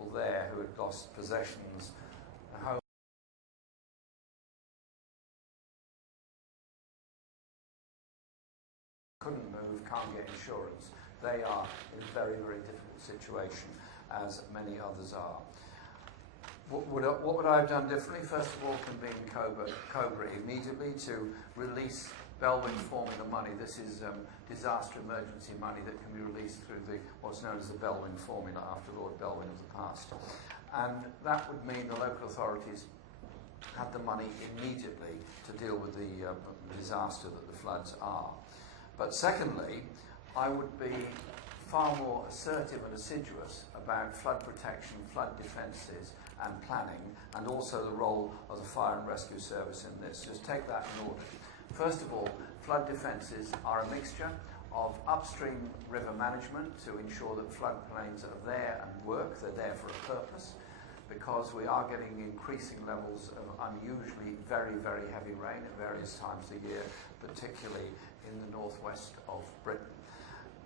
people there who had lost possessions, home, couldn't move, can't get insurance. They are in a very, very difficult situation, as many others are. What would I have done differently? First of all, convene Cobra immediately to release Belwyn formula money. This is disaster emergency money that can be released through what's known as the Belwyn formula after Lord Belwyn of the past. And that would mean the local authorities had the money immediately to deal with the disaster that the floods are. But secondly, I would be far more assertive and assiduous about flood protection, flood defences and planning, and also the role of the fire and rescue service in this. Just take that in order. First of all, flood defences are a mixture of upstream river management to ensure that floodplains are there and work. They're there for a purpose, because we are getting increasing levels of unusually very, very heavy rain at various times of the year, particularly in the northwest of Britain.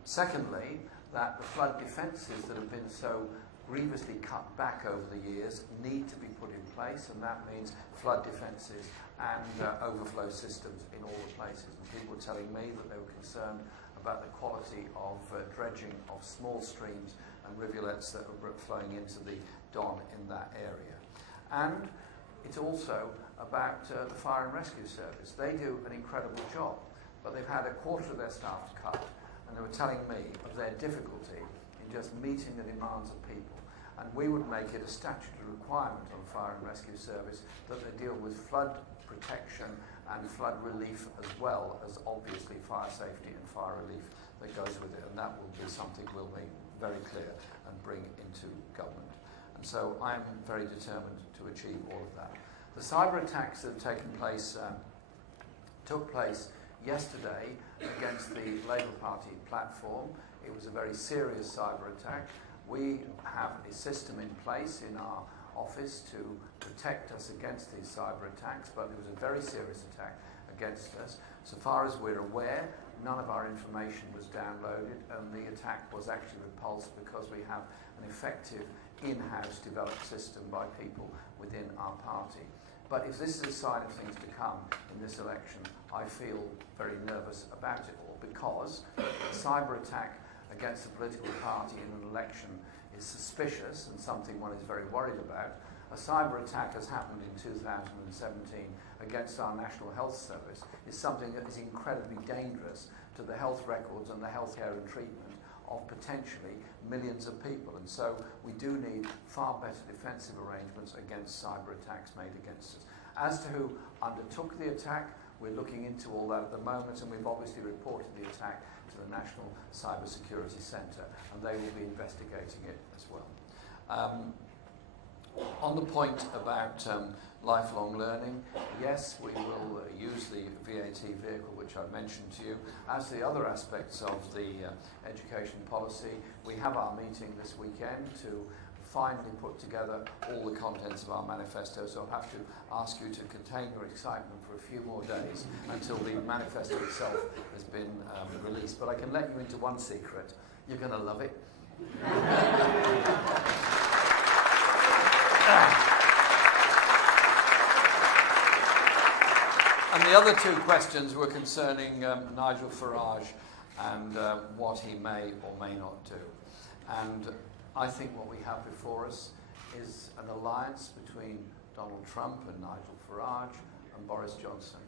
Secondly, that the flood defences that have been so grievously cut back over the years need to be put in place, and that means flood defences and overflow systems in all the places. And people were telling me that they were concerned about the quality of dredging of small streams and rivulets that were flowing into the Don in that area. And it's also about the fire and rescue service. They do an incredible job, but they've had a quarter of their staff cut, and they were telling me of their difficulty in just meeting the demands of people. And we would make it a statutory requirement on the fire and rescue service that they deal with flood protection and flood relief, as well as obviously fire safety and fire relief that goes with it. And that will be something we'll make very clear and bring into government. And so I'm very determined to achieve all of that. The cyber attacks that have taken place took place yesterday against the Labour Party platform. It was a very serious cyber attack. We have a system in place in our office to protect us against these cyber attacks, but it was a very serious attack against us. So far as we're aware, none of our information was downloaded, and the attack was actually repulsed because we have an effective in-house developed system by people within our party. But if this is a sign of things to come in this election, I feel very nervous about it all, because a cyber attack against a political party in an election is suspicious and something one is very worried about. A cyber attack has happened in 2017 against our National Health Service is something that is incredibly dangerous to the health records and the healthcare and treatment of potentially millions of people. And so we do need far better defensive arrangements against cyber attacks made against us. As to who undertook the attack, we're looking into all that at the moment, and we've obviously reported the attack to the National Cyber Security Centre, and they will be investigating it as well. On the point about lifelong learning, yes, we will use the VAT vehicle, which I've mentioned to you. As the other aspects of the education policy, we have our meeting this weekend to finally put together all the contents of our manifesto, so I'll have to ask you to contain your excitement for a few more days until the manifesto itself has been released. But I can let you into one secret: you're going to love it. And the other two questions were concerning Nigel Farage and what he may or may not do. And I think what we have before us is an alliance between Donald Trump and Nigel Farage and Boris Johnson.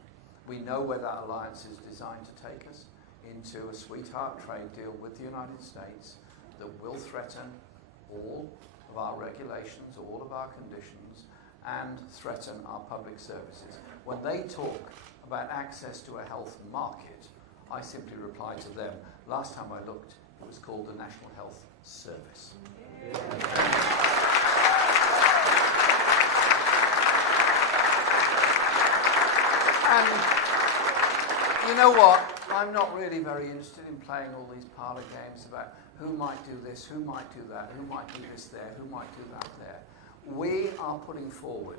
We know where that alliance is designed to take us, into a sweetheart trade deal with the United States that will threaten all of our regulations, all of our conditions, and threaten our public services. When they talk about access to a health market, I simply reply to them, last time I looked, it was called the National Health Service. And you know what? I'm not really very interested in playing all these parlour games about who might do this, who might do that, who might do this there, who might do that there. We are putting forward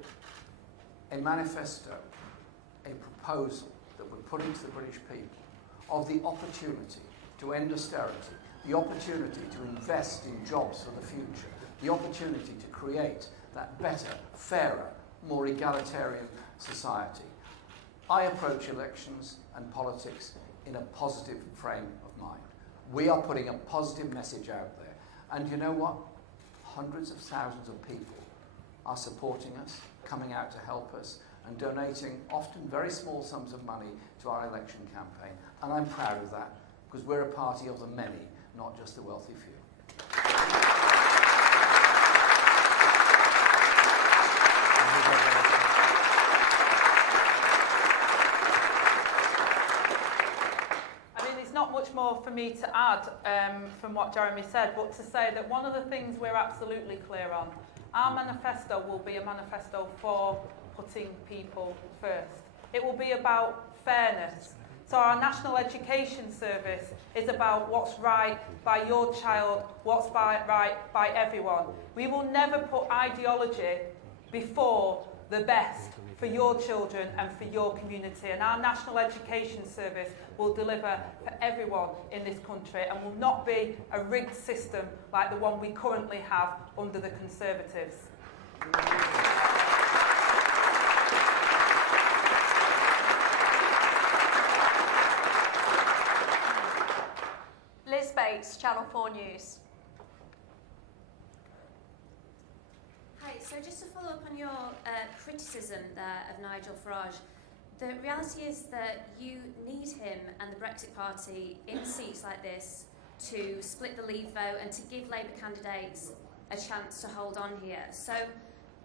a manifesto, a proposal that we're putting to the British people of the opportunity to end austerity, the opportunity to invest in jobs for the future, the opportunity to create that better, fairer, more egalitarian society. I approach elections and politics in a positive frame of mind. We are putting a positive message out there. And you know what? Hundreds of thousands of people are supporting us, coming out to help us, and donating often very small sums of money to our election campaign. And I'm proud of that, because we're a party of the many, not just the wealthy few. Not much more for me to add from what Jeremy said, but to say that one of the things we're absolutely clear on, our manifesto will be a manifesto for putting people first. It will be about fairness. So our National Education Service is about what's right by your child, what's right by everyone. We will never put ideology before the best for your children and for your community. And our National Education Service will deliver for everyone in this country and will not be a rigged system like the one we currently have under the Conservatives. Liz Bates, Channel 4 News. Hi, so just to follow up on your criticism there of Nigel Farage, the reality is that you need him and the Brexit Party in seats like this to split the Leave vote and to give Labour candidates a chance to hold on here. So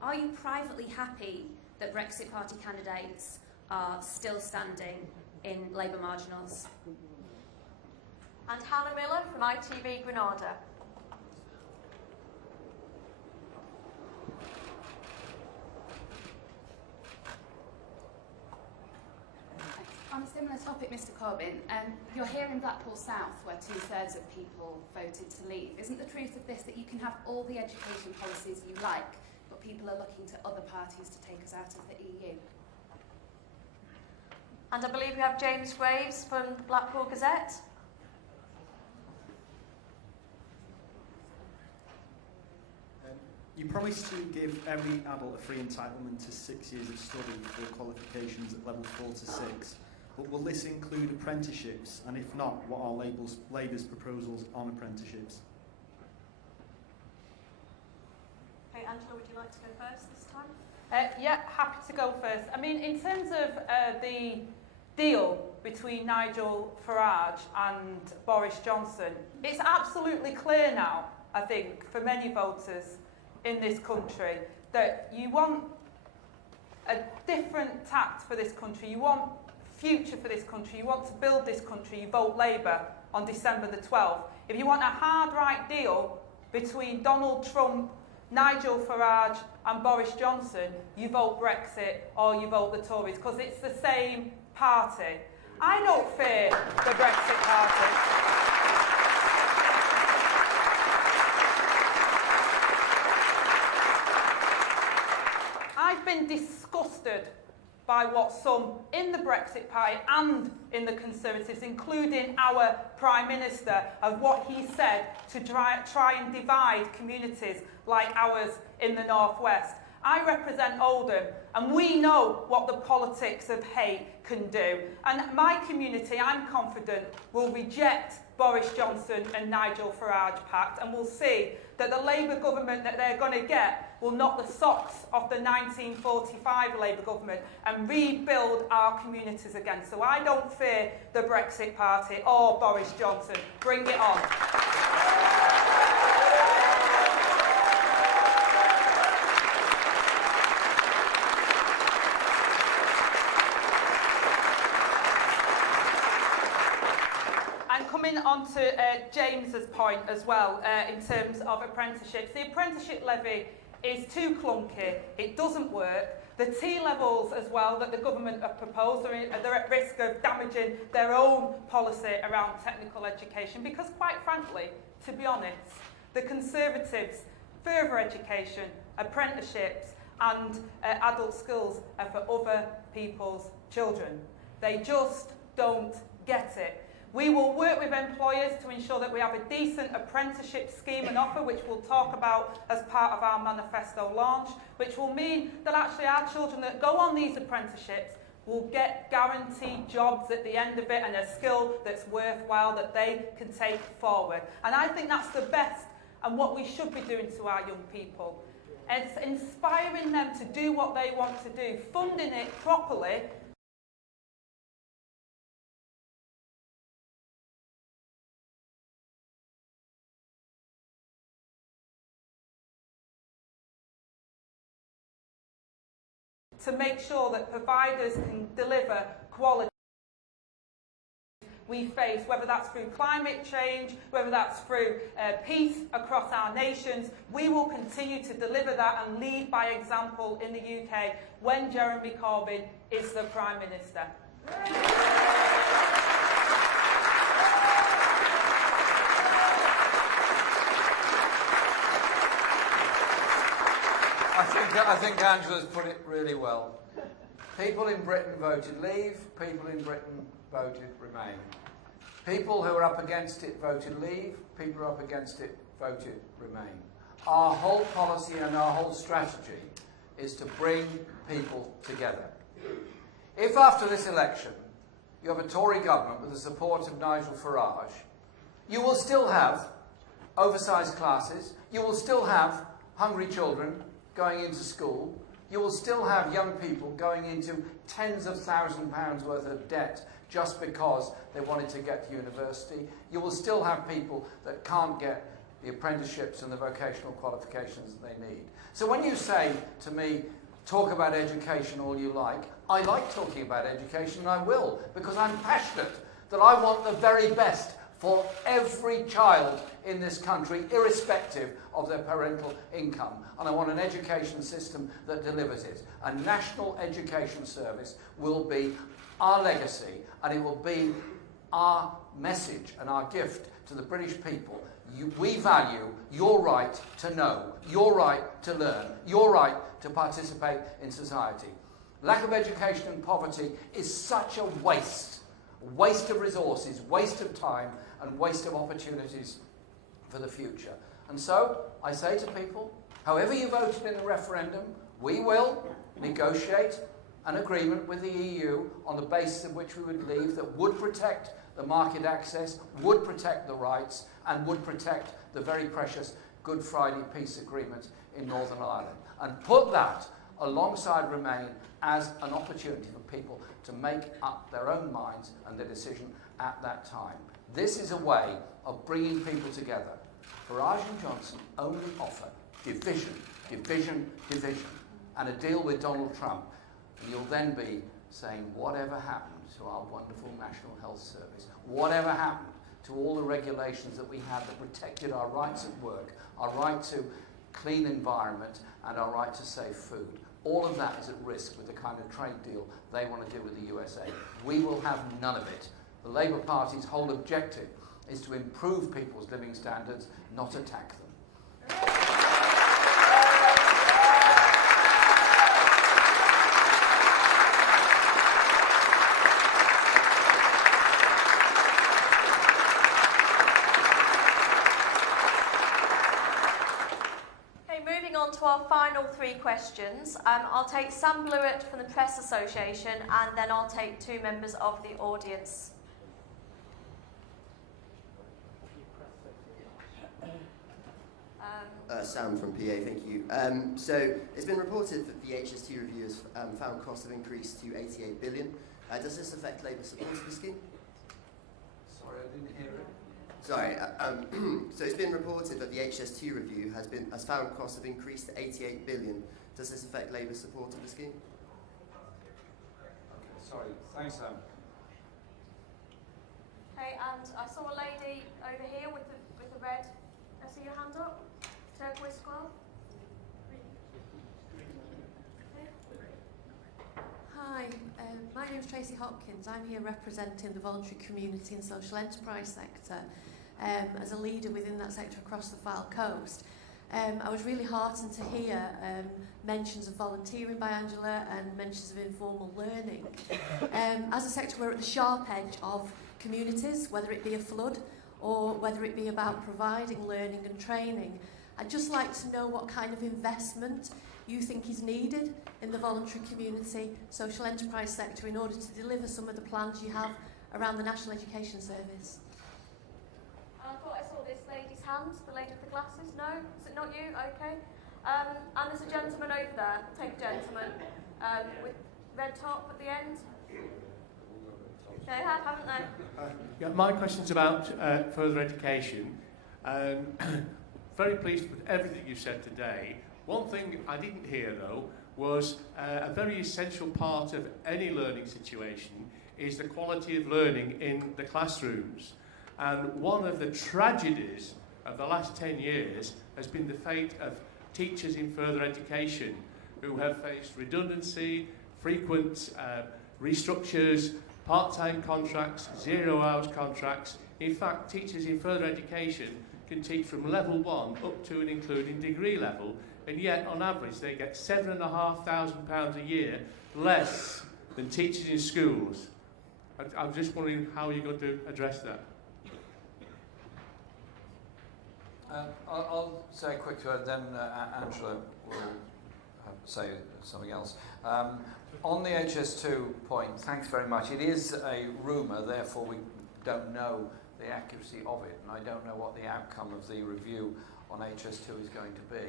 are you privately happy that Brexit Party candidates are still standing in Labour marginals? And Hannah Miller from ITV Granada. On a similar topic, Mr Corbyn, you're here in Blackpool South where 2/3 of people voted to leave. Isn't the truth of this that you can have all the education policies you like, but people are looking to other parties to take us out of the EU? And I believe we have James Graves from the Blackpool Gazette. You promised to give every adult a free entitlement to 6 years of study for qualifications at level 4 to 6. But will this include apprenticeships? And if not, what are Labour's proposals on apprenticeships? Okay, Angela, would you like to go first this time? Yeah, happy to go first. I mean, in terms of the deal between Nigel Farage and Boris Johnson, it's absolutely clear now, I think, for many voters in this country, that you want a different tact for this country, you want future for this country, you want to build this country, you vote Labour on December the 12th. If you want a hard right deal between Donald Trump, Nigel Farage and Boris Johnson, you vote Brexit or you vote the Tories, because it's the same party. I don't fear the Brexit Party. I've been disgusted by what some in the Brexit Party and in the Conservatives, including our Prime Minister, of what he said to try and divide communities like ours in the North West. I represent Oldham, and we know what the politics of hate can do. And my community, I'm confident, will reject Boris Johnson and Nigel Farage pact, and we'll see that the Labour government that they're going to get will knock the socks off the 1945 Labour government and rebuild our communities again. So I don't fear the Brexit Party or Boris Johnson. Bring it on. Coming on to James's point as well, in terms of apprenticeships. The apprenticeship levy is too clunky, it doesn't work. The T-levels as well that the government have proposed, they're at risk of damaging their own policy around technical education, because quite frankly, to be honest, the Conservatives, further education, apprenticeships and adult skills are for other people's children. They just don't get it. We will work with employers to ensure that we have a decent apprenticeship scheme and offer, which we'll talk about as part of our manifesto launch, which will mean that actually our children that go on these apprenticeships will get guaranteed jobs at the end of it and a skill that's worthwhile that they can take forward. And I think that's the best and what we should be doing to our young people. It's inspiring them to do what they want to do, funding it properly, to make sure that providers can deliver quality we face, whether that's through climate change, whether that's through peace across our nations. We will continue to deliver that and lead by example in the UK when Jeremy Corbyn is the Prime Minister. I think Angela's put it really well. People in Britain voted leave, people in Britain voted remain. People who are up against it voted leave, people who are up against it voted remain. Our whole policy and our whole strategy is to bring people together. If after this election you have a Tory government with the support of Nigel Farage, you will still have oversized classes, you will still have hungry children going into school, you will still have young people going into tens of £1,000s worth of debt just because they wanted to get to university. You will still have people that can't get the apprenticeships and the vocational qualifications that they need. So when you say to me, talk about education all you like, I like talking about education and I will, because I'm passionate that I want the very best for every child in this country, irrespective of their parental income. And I want an education system that delivers it. A national education service will be our legacy, and it will be our message and our gift to the British people. We value your right to know, your right to learn, your right to participate in society. Lack of education and poverty is such a waste of resources, waste of time, and waste of opportunities for the future. And so, I say to people, however you voted in the referendum, we will negotiate an agreement with the EU on the basis of which we would leave that would protect the market access, would protect the rights, and would protect the very precious Good Friday Peace Agreement in Northern Ireland. And put that alongside Remain as an opportunity for people to make up their own minds and their decision at that time. This is a way of bringing people together. Farage and Johnson only offer division, division, division, and a deal with Donald Trump. And you'll then be saying, whatever happened to our wonderful National Health Service? Whatever happened to all the regulations that we had that protected our rights at work, our right to clean environment, and our right to safe food? All of that is at risk with the kind of trade deal they want to do with the USA. We will have none of it. The Labour Party's whole objective is to improve people's living standards, not attack them. To our final three questions. I'll take Sam Blewett from the Press Association, and then I'll take two members of the audience. Sam from PA, thank you. So it's been reported that the HST review has found costs have increased to 88 billion. Does this affect Labour support for the scheme? Sorry, I didn't hear it. Sorry, so it's been reported that the HST review has found costs have increased to 88 billion. Does this affect Labour support of the scheme? Okay, sorry. Thanks, Sam. Okay, and I saw a lady over here with the red. I see your hand up. Turquoise scarf. Hi, my name is Tracy Hopkins. I'm here representing the voluntary community and social enterprise sector as a leader within that sector across the Fylde Coast. I was really heartened to hear mentions of volunteering by Angela and mentions of informal learning. As a sector, we're at the sharp edge of communities, whether it be a flood or whether it be about providing learning and training. I'd just like to know what kind of investment you think is needed in the voluntary community social enterprise sector in order to deliver some of the plans you have around the National Education Service. I thought I saw this lady's hand, the lady with the glasses. No? Is it not you? Okay. And there's a gentleman over there. Take a gentleman with red top at the end. They have, haven't they? Yeah, my question's about further education. Very pleased with everything you said today. One thing I didn't hear, though, was a very essential part of any learning situation is the quality of learning in the classrooms. And one of the tragedies of the last 10 years has been the fate of teachers in further education who have faced redundancy, frequent restructures, part-time contracts, 0 hours contracts. In fact, teachers in further education can teach from level 1 up to and including degree level, and yet on average they get £7,500 a year less than teachers in schools. I'm just wondering how you're going to address that. I'll say a quick word, then Angela will say something else. On the HS2 point, thanks very much. It is a rumour, therefore we don't know the accuracy of it, and I don't know what the outcome of the review on HS2 is going to be.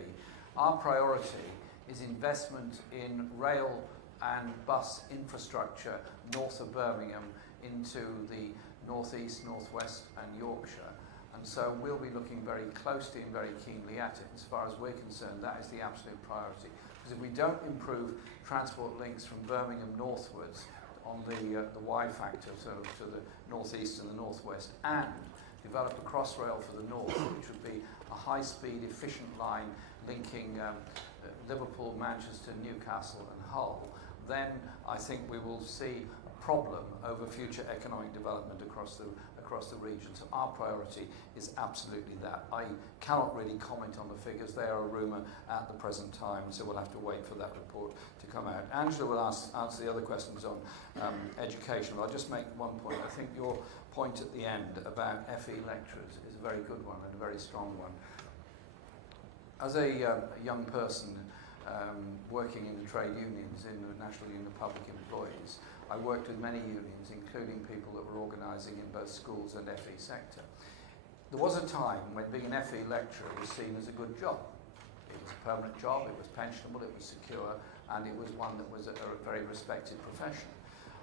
Our priority is investment in rail and bus infrastructure north of Birmingham into the northeast, northwest and Yorkshire. And so we'll be looking very closely and very keenly at it. As far as we're concerned, that is the absolute priority. Because if we don't improve transport links from Birmingham northwards on the Y factor, so to the northeast and the northwest, and develop a crossrail for the north, which would be a high-speed, efficient line linking Liverpool, Manchester, Newcastle and Hull, then I think we will see a problem over future economic development across the region. So our priority is absolutely that. I cannot really comment on the figures. They are a rumour at the present time, so we'll have to wait for that report to come out. Angela will answer the other questions on education. I'll just make one point. I think your point at the end about FE lecturers is a very good one and a very strong one. As a young person working in the trade unions in the National Union of Public Employees, I worked with many unions, including people that were organising in both schools and FE sector. There was a time when being an FE lecturer was seen as a good job. It was a permanent job, it was pensionable, it was secure, and it was one that was a very respected profession.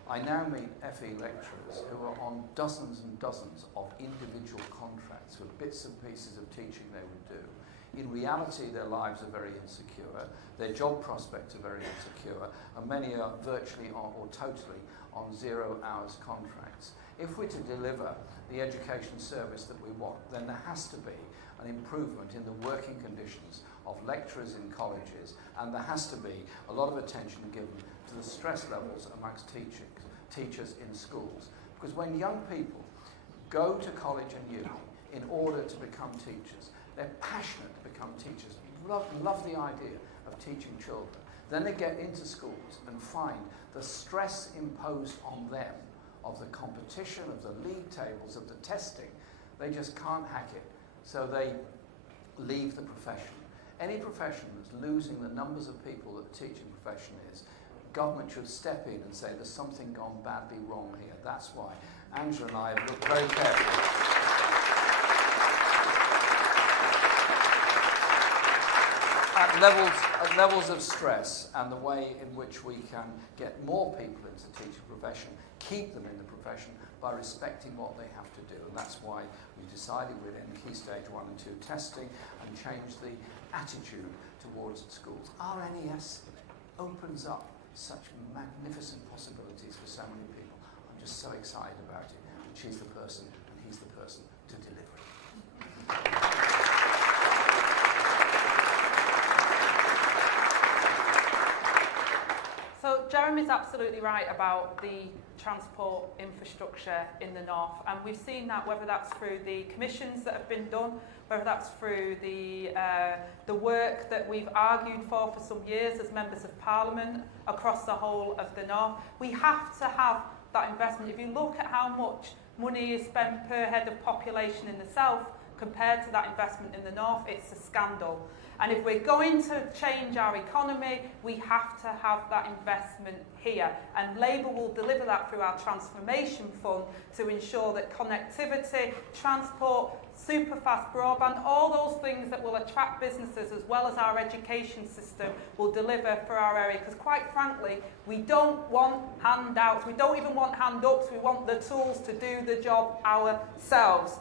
I now meet FE lecturers who are on dozens and dozens of individual contracts with bits and pieces of teaching they would do. In reality, their lives are very insecure, their job prospects are very insecure, and many are virtually or totally on 0 hours contracts. If we're to deliver the education service that we want, then there has to be an improvement in the working conditions of lecturers in colleges, and there has to be a lot of attention given to the stress levels amongst teachers in schools. Because when young people go to college and uni in order to become teachers, they're passionate to become teachers, love the idea of teaching children. Then they get into schools and find the stress imposed on them of the competition, of the league tables, of the testing. They just can't hack it, so they leave the profession. Any profession that's losing the numbers of people that the teaching profession is, government should step in and say there's something gone badly wrong here. That's why Angela and I have looked very carefully at levels of stress and the way in which we can get more people into the teaching profession, keep them in the profession by respecting what they have to do. And that's why we decided we'd end Key Stage 1 and 2 testing and change the attitude towards schools. Our NES opens up such magnificent possibilities for so many people. I'm just so excited about it. And she's the person and he's the person to deliver it. So Jeremy's absolutely right about the transport infrastructure in the north, and we've seen that whether that's through the commissions that have been done, whether that's through the work that we've argued for some years as members of Parliament across the whole of the north. We have to have that investment. If you look at how much money is spent per head of population in the south compared to that investment in the north, it's a scandal. And if we're going to change our economy, we have to have that investment here. And Labour will deliver that through our transformation fund to ensure that connectivity, transport, super fast broadband, all those things that will attract businesses as well as our education system will deliver for our area. Because quite frankly, we don't want handouts, we don't even want hand-ups, we want the tools to do the job ourselves.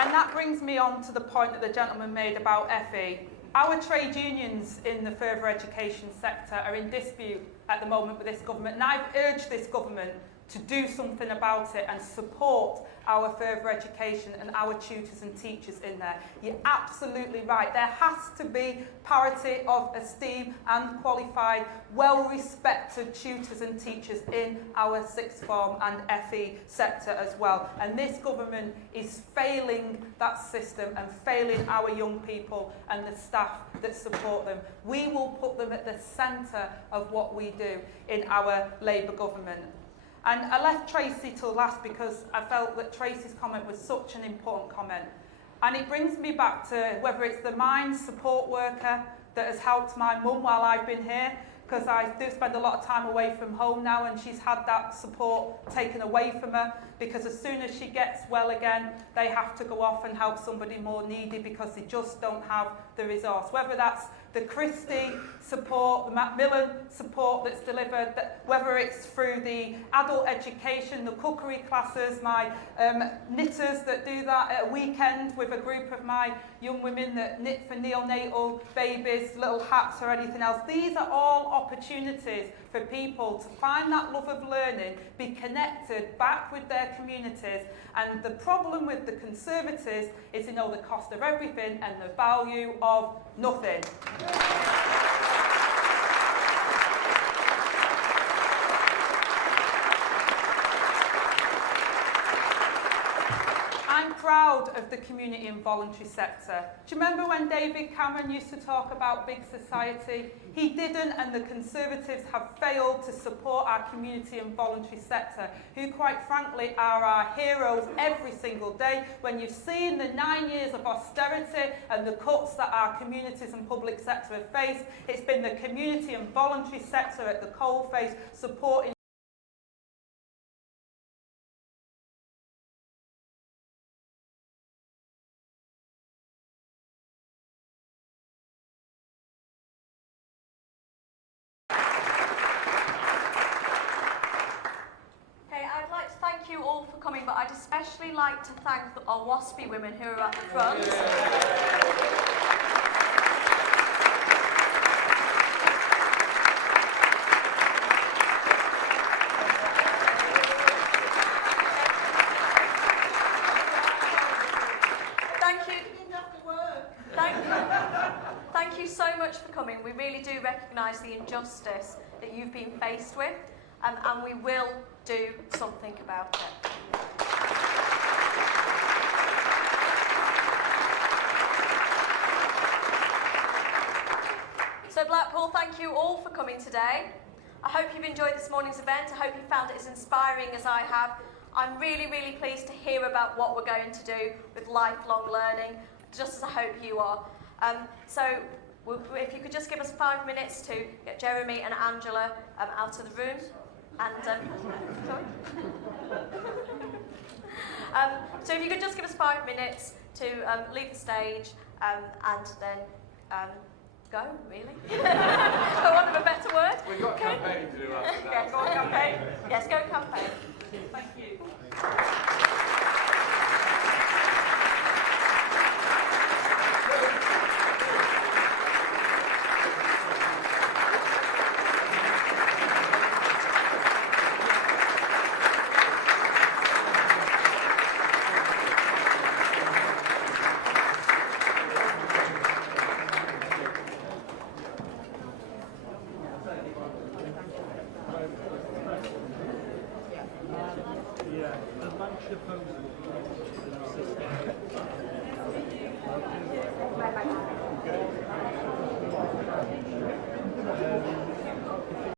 And that brings me on to the point that the gentleman made about FE. Our trade unions in the further education sector are in dispute at the moment with this government, and I've urged this government to do something about it and support our further education and our tutors and teachers in there. You're absolutely right. There has to be parity of esteem and qualified, well-respected tutors and teachers in our sixth form and FE sector as well. And this government is failing that system and failing our young people and the staff that support them. We will put them at the centre of what we do in our Labour government. And I left Tracy till last because I felt that Tracy's comment was such an important comment. And it brings me back to whether it's the Mind support worker that has helped my mum while I've been here, because I do spend a lot of time away from home now, and she's had that support taken away from her, because as soon as she gets well again, they have to go off and help somebody more needy because they just don't have the resource. Whether that's the Christie support, the Macmillan support that's delivered, whether it's through the adult education, the cookery classes, my knitters that do that at a weekend with a group of my young women that knit for neonatal babies, little hats or anything else. These are all opportunities for people to find that love of learning, be connected back with their communities. And the problem with the Conservatives is they know the cost of everything and the value of nothing. I'm proud of the community and voluntary sector. Do you remember when David Cameron used to talk about big society? He didn't, and the Conservatives have failed to support our community and voluntary sector, who quite frankly are our heroes every single day. When you've seen the 9 years of austerity and the cuts that our communities and public sector have faced, it's been the community and voluntary sector at the coalface supporting you all for coming, but I'd especially like to thank our WASPy women who are at the front. Thank you so much for coming. We really do recognise the injustice that you've been faced with, and we will do something about it. So Blackpool, thank you all for coming today. I hope you've enjoyed this morning's event. I hope you found it as inspiring as I have. I'm really, really pleased to hear about what we're going to do with lifelong learning, just as I hope you are. So if you could just give us 5 minutes to get Jeremy and Angela out of the room. And, sorry? So if you could just give us 5 minutes to leave the stage and then go, really? For want of a better word. We've got campaigning to do after that. Yeah, go on campaign. Yes, go campaign. Thank you. Yeah, the lunch proposal.